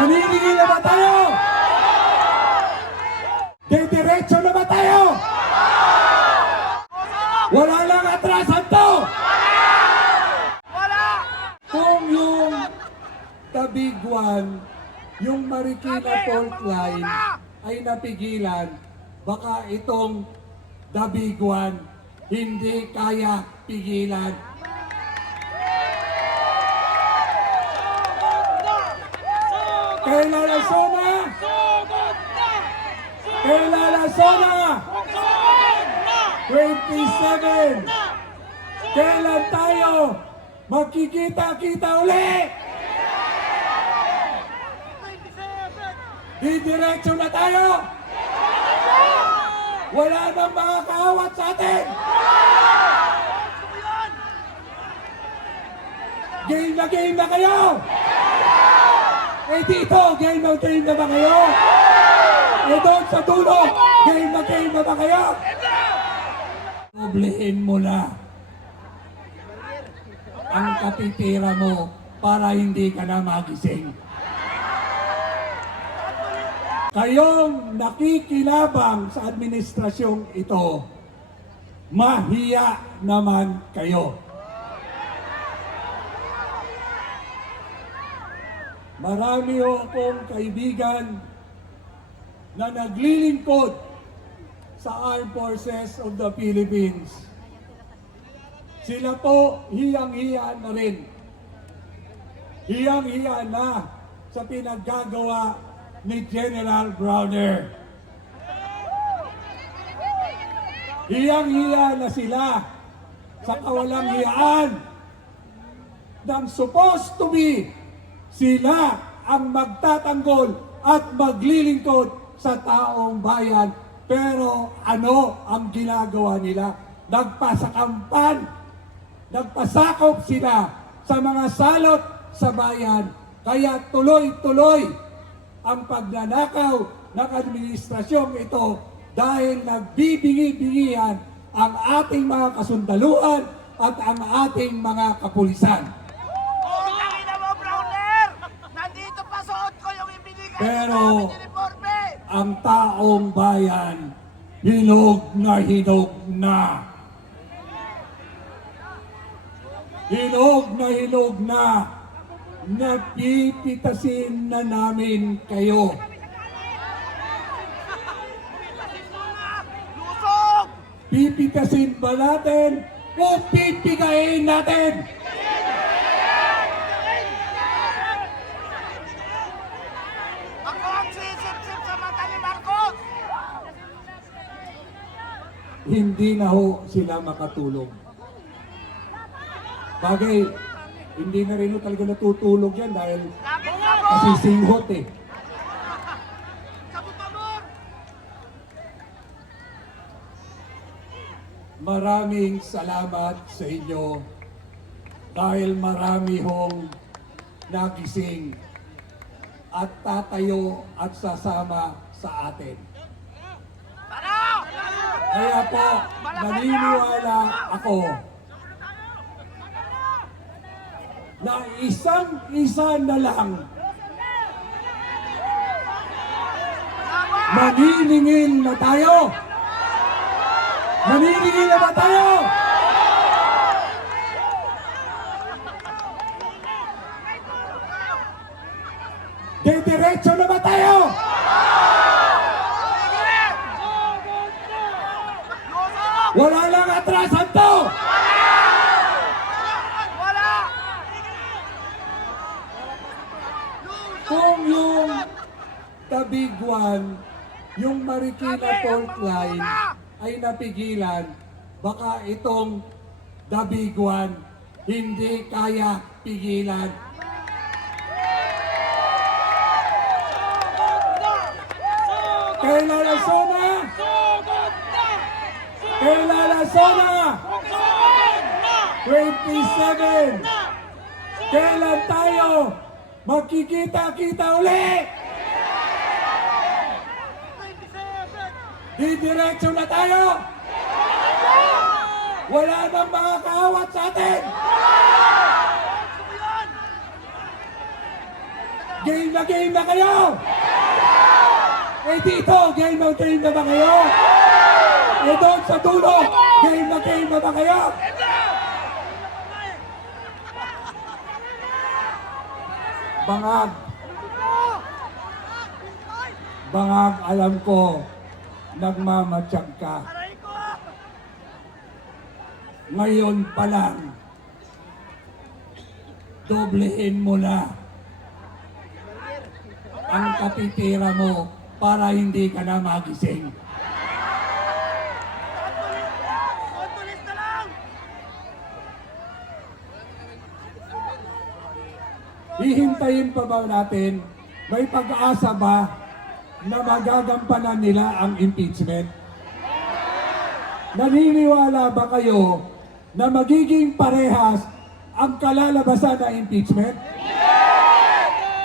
Maniningil na ba tayo? Didiretso na ba tayo? Wala lang atrasan to! Kung yung the big one, yung Marikina Fault Line ay napigilan, baka itong the big one hindi kaya pigilan. Kailan ang Sona? Kailan ang Sona? 27! Kailan tayo magkikita-kita uli? Didiretso na tayo! Wala nang makakahawat sa atin! Game na kayo! Eh dito, game na ba kayo? Eh doon sa dulo, game na ba kayo? Oblehin mo na ang katitira mo para hindi ka na magising. Kayong nakikilabang sa administrasyong ito, mahiya naman kayo. Marami ho akong kaibigan na naglilingkod sa Armed Forces of the Philippines. Sila po hiyang-hiya na rin. Hiyang-hiya na sa pinaggagawa ni General Browner. Hiyang-hiya na sila sa kawalang hiyaan ng supposed to be sila ang magtatanggol at maglilingkod sa taong bayan. Pero ano ang ginagawa nila? Nagpasakampan, nagpasakop sila sa mga salot sa bayan. Kaya tuloy-tuloy ang pagnanakaw ng administrasyong ito dahil nagbibingi-bingihan ang ating mga kasundaluhan at ang ating mga kapulisan. Pero ang taong bayan, hinog na hinog na. Hinog na, napipitasin na namin kayo. Pipitasin ba natin o pipigayin natin? Hindi na ho sila makatulog. Bagay, hindi na rin ho talaga natutulog yan dahil nasisinghot eh. Maraming salamat sa inyo dahil marami hong nagising at tatayo at sasama sa atin. Kaya po, naniniwala ako na isang-isa na lang maniningil na tayo. Maniningil na ba tayo? Didiretso na ba tayo? Wala lang atrasan to! Kung yung the big one, yung Marikina Fault Line ay napigilan, baka itong the big one hindi kaya pigilan. Kailan ang Sona? Kailan ang Sona? 27! Kailan tayo magkikita-kita uli? Didiretso na tayo! Wala nang makakahawat sa atin! Game na kayo? Eh dito, game na ba kayo? Eh doon sa dulo, game na ba kayo? Bangag. Bangag, alam ko, nagmamatsyag ka. Ngayon pa lang, doblehin mo na ang katitira mo para hindi ka na magising. Hihintayin pa ba natin? May pag-asa ba na magagampanan nila ang impeachment? Naniniwala ba kayo na magiging parehas ang kalalabasan ng impeachment?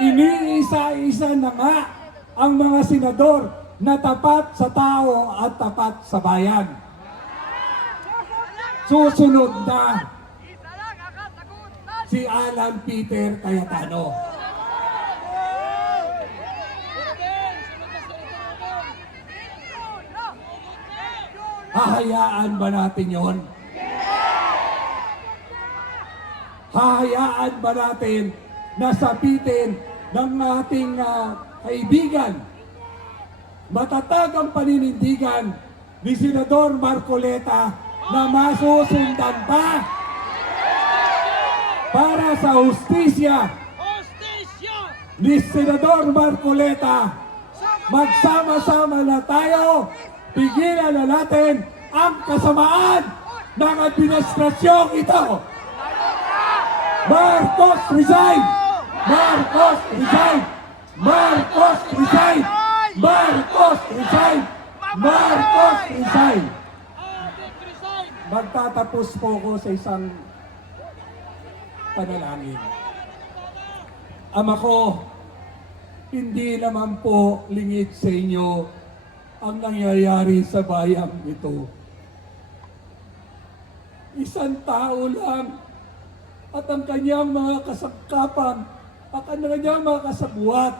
Iniisa-isa na nga ang mga senador na tapat sa tao at tapat sa bayan. Susunod na si Alan Peter Cayetano. Hahayaan ba natin yon? Hahayaan ba natin na sapitin ng ating kaibigan, matatag ang paninindigan ni Senador Marcoleta na masusundan pa para sa hustisya ni Senador Marcoleta? Magsama-sama na tayo, pigilan na natin ang kasamaan ng administrasyong ito. Marcos resign! Marcos resign! Marcos resign! Marcos resign! Marcos resign! Magtatapos po ko sa isang panalangin. Ama ko, hindi naman po lingid sa inyo ang nangyayari sa bayang ito. Isang tao lang at ang kanyang mga kasangkapan at ang kanyang mga kasabwat.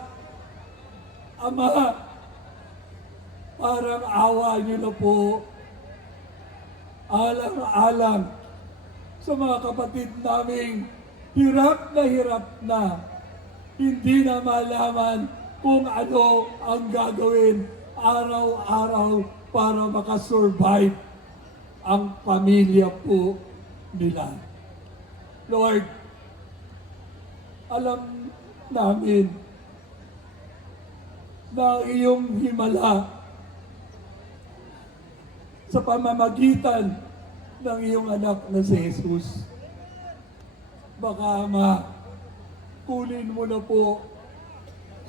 Ama, parang awa niyo na po. Alang-alang sa mga kapatid naming hirap na hindi na malaman kung ano ang gagawin araw-araw para makasurvive ang pamilya po nila. Lord, alam namin na iyong himala sa pamamagitan ng iyong anak na si Jesus. Baka Ama, kunin mo na po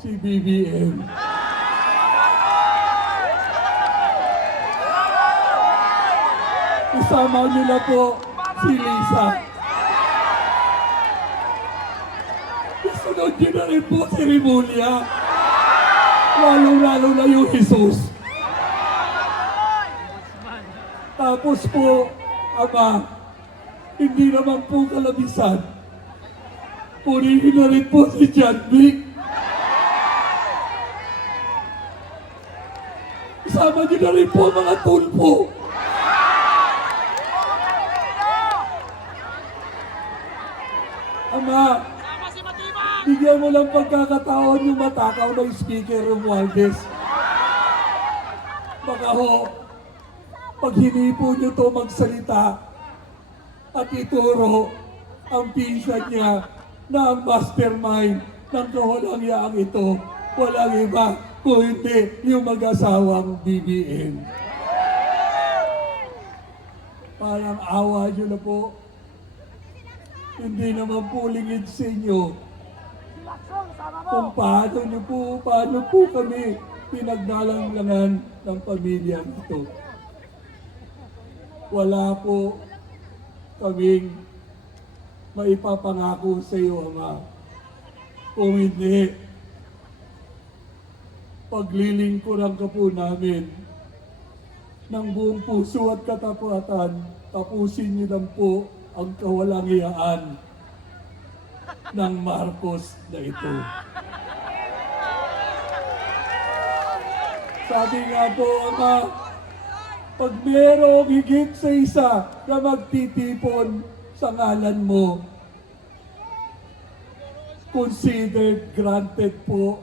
si BBM. Isama niyo na po si Lisa. Isunod niyo na rin po si Rimulya. Lalo-lalo na yung Jesus. Tapos po, Ama, hindi naman po kalabisan. Purihin na rin po si John Vic. Isama niyo na rin po mga tulpo. Ama, bigyan mo lang pagkakataon yung matakaw ng Speaker Romualdez. Baka ho, pag hinipo niyo to magsalita at ituro ang pinsan niya na ang mastermind ng kawalang-yaang ito, walang iba kung hindi yung mag-asawang BBM. Parang awa niyo na po. Hindi naman po lingid sa inyo kung paano po kami pinagdalanglangan ng pamilya nito. Wala po kaming maipapangako sa iyo, Ama. Kung hindi, paglilingkuran ka po namin ng buong puso at katapatan, tapusin niyo lang po ang kawalang-iyaan ng Marcos na ito. Sabi nga po, Ama, pag merong higit sa isa na magtitipon sa ngalan mo, considered granted po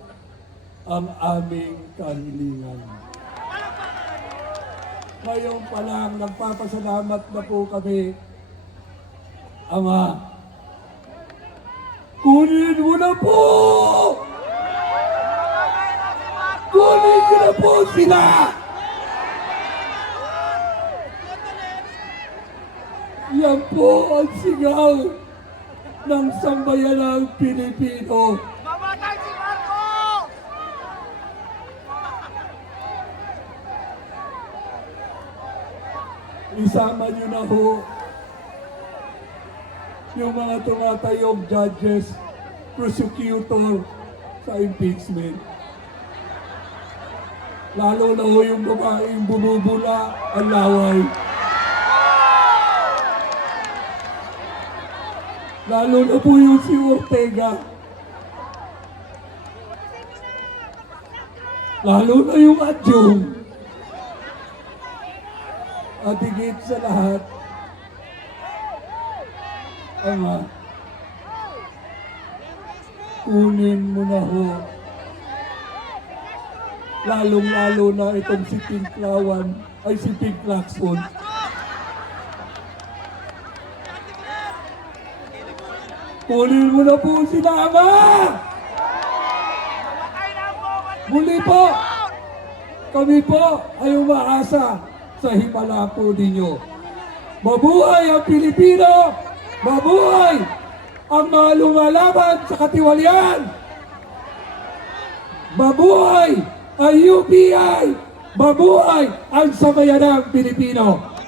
ang aming kahilingan. Ngayon pa lang, nagpapasalamat na po kami. Ama, kunin mo na po! Kunin mo na po sila! Yan po ang sigaw ng sambayanang Pilipino. Mamatay si Marco! Isama niyo na ho yung mga tumatayong judges, prosecutor sa impeachment. Lalo na ho yung babaeng bumubula ang laway. Lalo na po yung si Ortega. Lalo na yung adjong. At higit sa lahat, Ama, kunin mo na ho. Lalong-lalo na itong si Pinklawan, ay si Pink Lacson. Kunin mo na po sila, Ama! Mamatay na po! Muli po, kami po ay umaasa sa himala po ninyo. Mabuhay ang Pilipino! Mabuhay ang mga lumalaban sa katiwalian! Mabuhay ang UPI! Mabuhay ang sambayanang Pilipino!